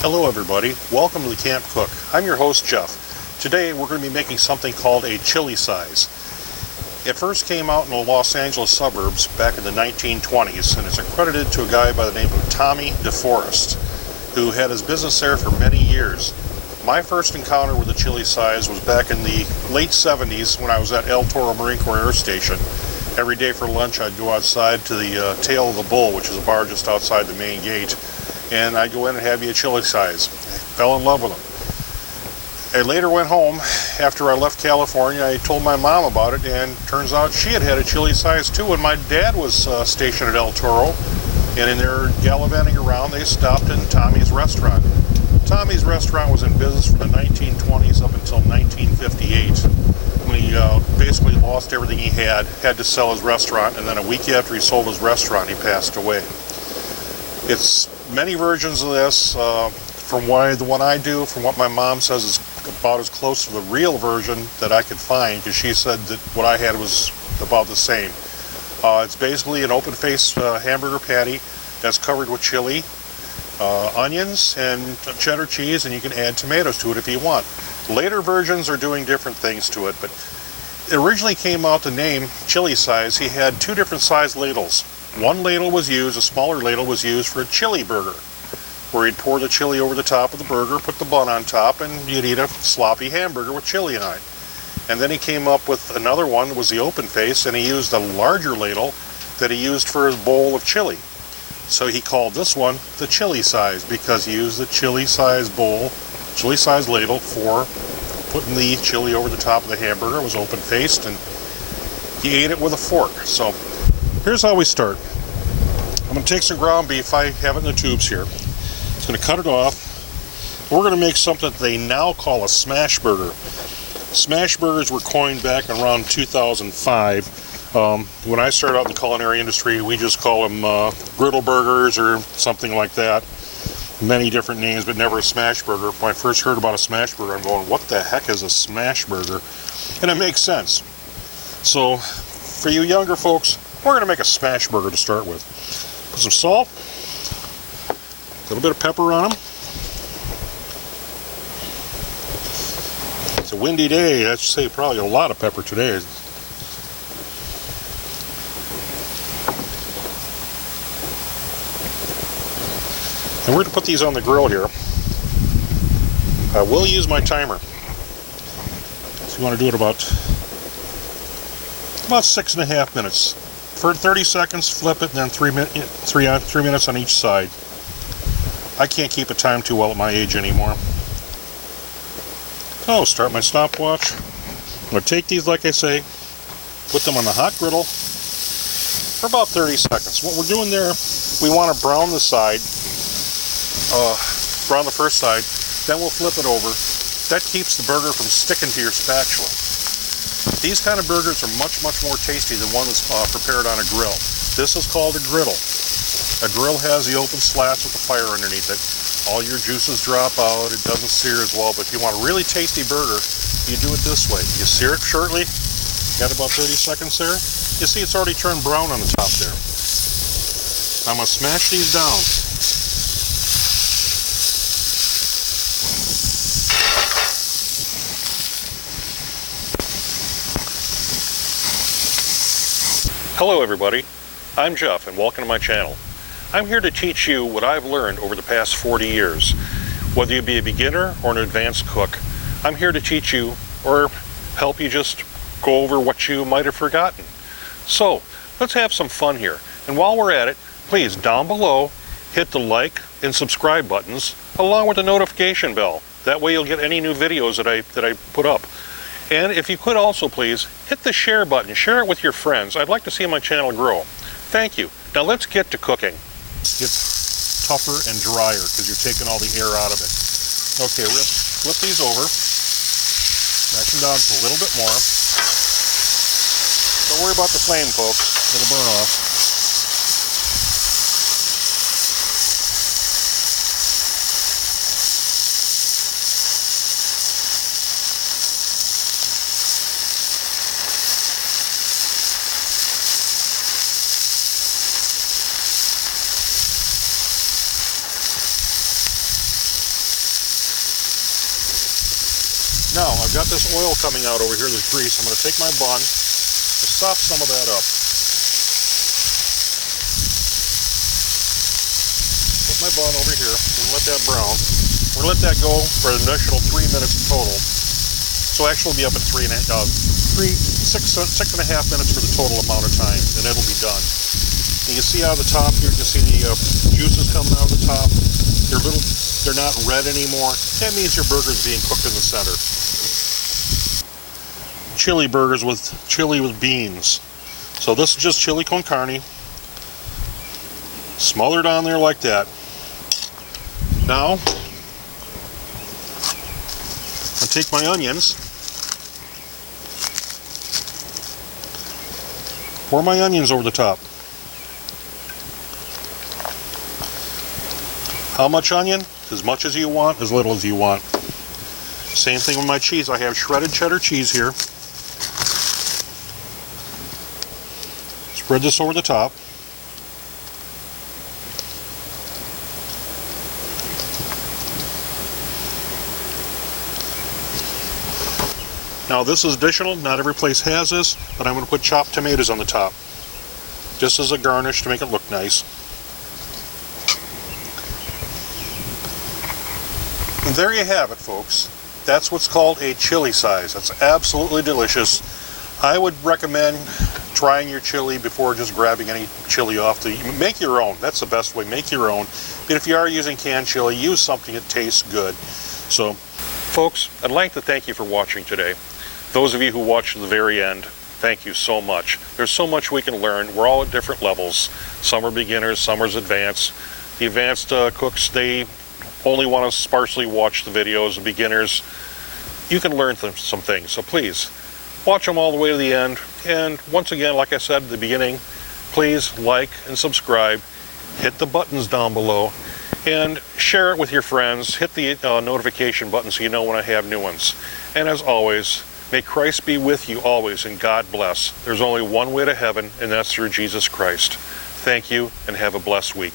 Hello everybody, welcome to the Camp Cook. I'm your host Jeff. Today we're going to be making something called a chili size. It first came out in the Los Angeles suburbs back in the 1920s, and it's accredited to a guy by the name of Tommy DeForest, who had his business there for many years. My first encounter with the chili size was back in the late 70s when I was at El Toro Marine Corps Air Station. Every day for lunch I'd go outside to the Tail of the Bull, which is a bar just outside the main gate, and I'd go in and have me a chili size. I fell in love with them. I later went home after I left California. I told my mom about it, and turns out she had a chili size too, and my dad was stationed at El Toro, and in their gallivanting around they stopped in Tommy's restaurant. Tommy's restaurant was in business from the 1920s up until 1958, when he basically lost everything he had to sell his restaurant, and then a week after he sold his restaurant he passed away. It's many versions of this. From the one I do, from what my mom says, is about as close to the real version that I could find, because she said that what I had was about the same. It's basically an open-faced hamburger patty that's covered with chili, onions, and cheddar cheese, and you can add tomatoes to it if you want. Later versions are doing different things to it, but it originally came out the name chili size. He had two different size ladles. One ladle was used, a smaller ladle was used for a chili burger, where he'd pour the chili over the top of the burger, put the bun on top, and you'd eat a sloppy hamburger with chili on it. And then he came up with another one, was the open face, and he used a larger ladle that he used for his bowl of chili. So he called this one the chili size, because he used the chili size bowl, chili size ladle for putting the chili over the top of the hamburger. It was open faced, and he ate it with a fork. So here's how we start. I'm going to take some ground beef. I have it in the tubes here. I'm going to cut it off. We're going to make something that they now call a smash burger. Smash burgers were coined back around 2005. When I started out in the culinary industry, we just call them griddle burgers or something like that. Many different names, but never a smash burger. When I first heard about a smash burger, I'm going, what the heck is a smash burger? And it makes sense. So for you younger folks, we're going to make a smash burger to start with. Put some salt, a little bit of pepper on them. It's a windy day. I should say probably a lot of pepper today. And we're going to put these on the grill here. I will use my timer. So you want to do it about 6.5 minutes. For 30 seconds, flip it, and then 3 minutes on each side. I can't keep a time too well at my age anymore. So, start my stopwatch. I'm going to take these, like I say, put them on the hot griddle for about 30 seconds. What we're doing there, we want to brown the side, brown the first side, then we'll flip it over. That keeps the burger from sticking to your spatula. These kind of burgers are much, much more tasty than one that's prepared on a grill. This is called a griddle. A grill has the open slats with the fire underneath it. All your juices drop out. It doesn't sear as well, but if you want a really tasty burger, you do it this way. You sear it shortly. Got about 30 seconds there. You see it's already turned brown on the top there. I'm going to smash these down. Hello everybody, I'm Jeff and welcome to my channel. I'm here to teach you what I've learned over the past 40 years. Whether you be a beginner or an advanced cook, I'm here to teach you or help you just go over what you might have forgotten. So, let's have some fun here. And while we're at it, please down below, hit the like and subscribe buttons along with the notification bell. That way you'll get any new videos that I put up. And if you could also please, hit the share button, share it with your friends. I'd like to see my channel grow. Thank you. Now let's get to cooking. It gets tougher and drier because you're taking all the air out of it. Okay, we're going to flip these over. Smash them down a little bit more. Don't worry about the flame, folks. It'll burn off. Now, I've got this oil coming out over here, this grease. I'm going to take my bun and sop some of that up. Put my bun over here and let that brown. We're going to let that go for an additional 3 minutes total. So actually we'll be up at 6.5 minutes for the total amount of time, and it'll be done. You can see out of the top here, you can see the juices coming out of the top. They're not red anymore. That means your burger's being cooked in the center. Chili burgers with chili with beans. So this is just chili con carne. Smothered on there like that. Now, I'll take my onions. Pour my onions over the top. How much onion? As much as you want, as little as you want. Same thing with my cheese. I have shredded cheddar cheese here. Spread this over the top. Now this is additional, not every place has this, but I'm going to put chopped tomatoes on the top, just as a garnish to make it look nice. And there you have it, folks. That's what's called a chili size. That's absolutely delicious. I would recommend trying your chili before just grabbing any chili off the... Make your own. That's the best way. Make your own. But if you are using canned chili, use something that tastes good. So, folks, I'd like to thank you for watching today. Those of you who watched to the very end, thank you so much. There's so much we can learn. We're all at different levels. Some are beginners, some are advanced. The advanced cooks, they only want to sparsely watch the videos. The beginners, you can learn some things. So please, watch them all the way to the end. And once again, like I said at the beginning, please like and subscribe. Hit the buttons down below. And share it with your friends. Hit the notification button so you know when I have new ones. And as always, may Christ be with you always, and God bless. There's only one way to heaven, and that's through Jesus Christ. Thank you, and have a blessed week.